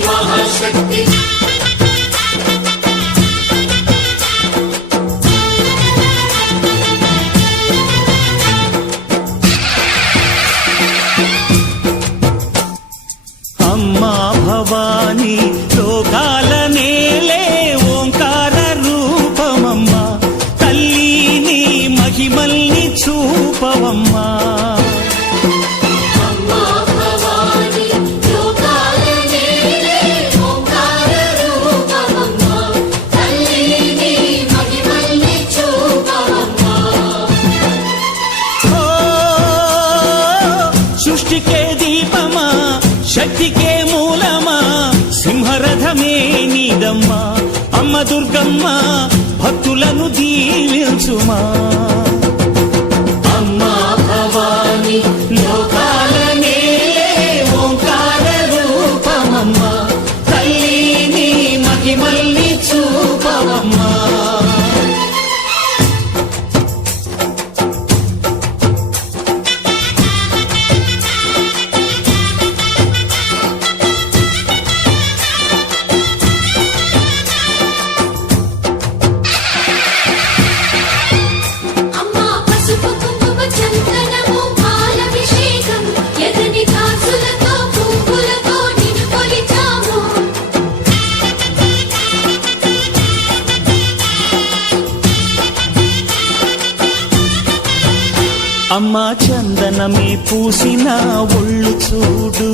మహాశక్తి అమ్మా భవాని లోకాల నేలే ఓంకార రూపమమ్మా తల్లిని మహిమల్ని చూపవమ్మా సృష్టికే దీపమా శక్తికే మూలమా సింహరథమే నీదమ్మా అమ్మ దుర్గమ్మ భక్తులను దీవించుమా అమ్మా భవాని లోకాల నేలే ఓంకార రూపమమ్మా తల్లిని మహిమల్ని చూపవమ్మా అమ్మా చందనమే పూసిన ఒళ్ళు చూడు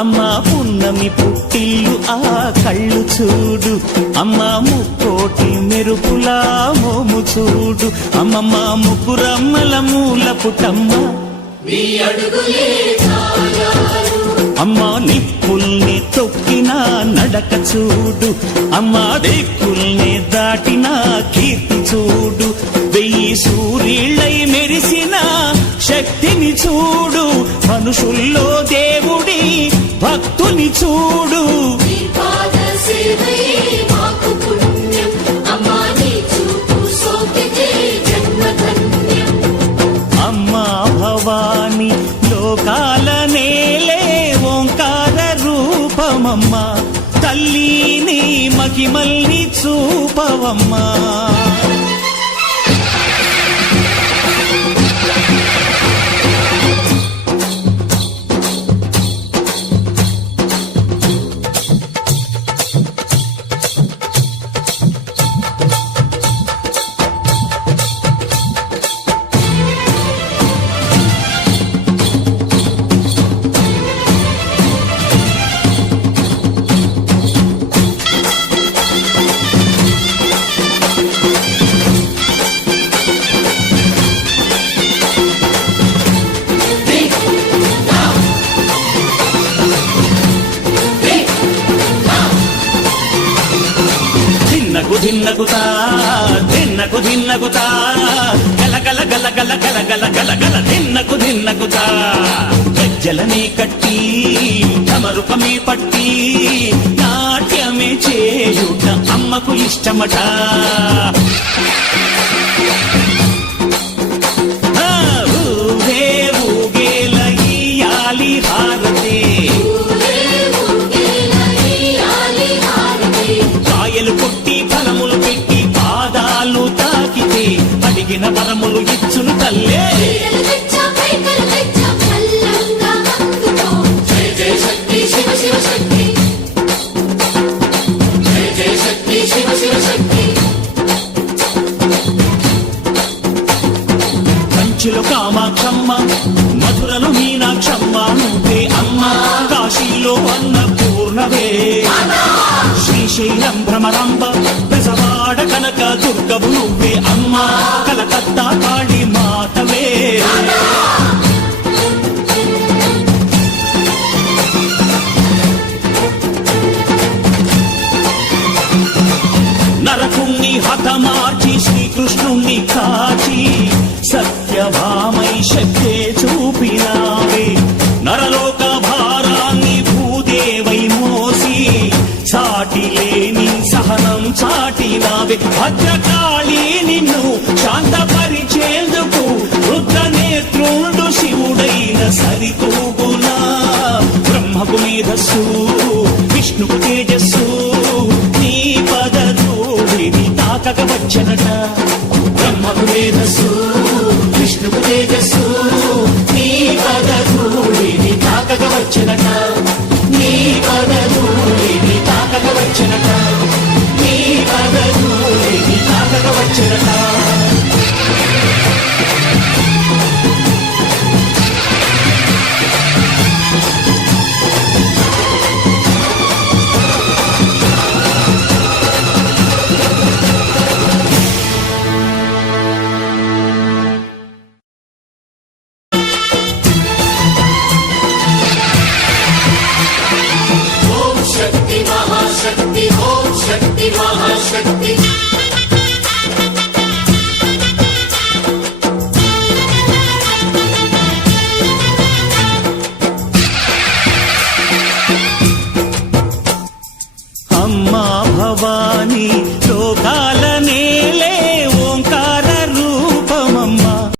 అమ్మా పున్నమి పుట్టిల్లు ఆ కళ్ళు చూడు అమ్మా ముక్కోటి మెరుపులా మోము చూడు అమ్మమ్మ ముగ్గురమ్మల మూల పుటమ్మ అమ్మా నిప్పుల్ని తొక్కిన నడక చూడు అమ్మా దిక్కుల్ని దాటిన కీర్తి చూడు 1000 సూర్యుళ్ళై మెరిసిన శక్తిని చూడు మనుషుల్లో దేవుడి భక్తుని చూడు అమ్మా భవాని లోకాల నేలే ఓంకార రూపమమ్మా తల్లిని మహిమల్ని చూపవమ్మా ధిన్నగుతా ధిన్నకు ధిన్నగుతా గలగల గలగల గలగల గలగల ధిన్నగుతా గజ్జలనే కట్టి తమరుపమే పట్టి నాట్యమే చేయుట అమ్మకు ఇష్టమట ఊగే ఊగేల ఇయ్యాలి హారతి కాయలు కొట్టి ఫలములు పెట్టి పాదాలు తాకితే అడిగిన వరములు ఇచ్చును తల్లే కంచిలో కామాక్షమ్మ మధురలో మీనాక్షమ్మ నువ్వే అమ్మ కాశీలో అన్నపూర్ణవే శ్రీశైలం భ్రమరాంబ పెసవాడ కనక దుర్గవు నువ్వే అమ్మ కలకత్తా కాళీ మాతవే నరకుణ్ణి హతమార్చి శ్రీకృష్ణుణ్ణి కాచి సత్యభామై శక్తే చూపినావే నరలోక భారాన్ని భూదేవై మోసి సాటి లేని సహనం చాటినావే భద్రకాళి నిన్ను శాంతపరిచేందుకు రుద్ర నేత్రుండు శివుడైన సరితూగునా బ్రహ్మకు మేధస్సు విష్ణుకు తేజస్సు నీ పదధూళిని తాకక వచ్చనట బ్రహ్మకు మేధస్సు విష్ణుకు తేజస్సు నీ పదధూళిని తాకక వచ్చనట నీ పదధూళిని తాకక వచ్చనట నీ పదధూళిని తాకక వచ్చనట అమ్మా భవానీ లోకాలనే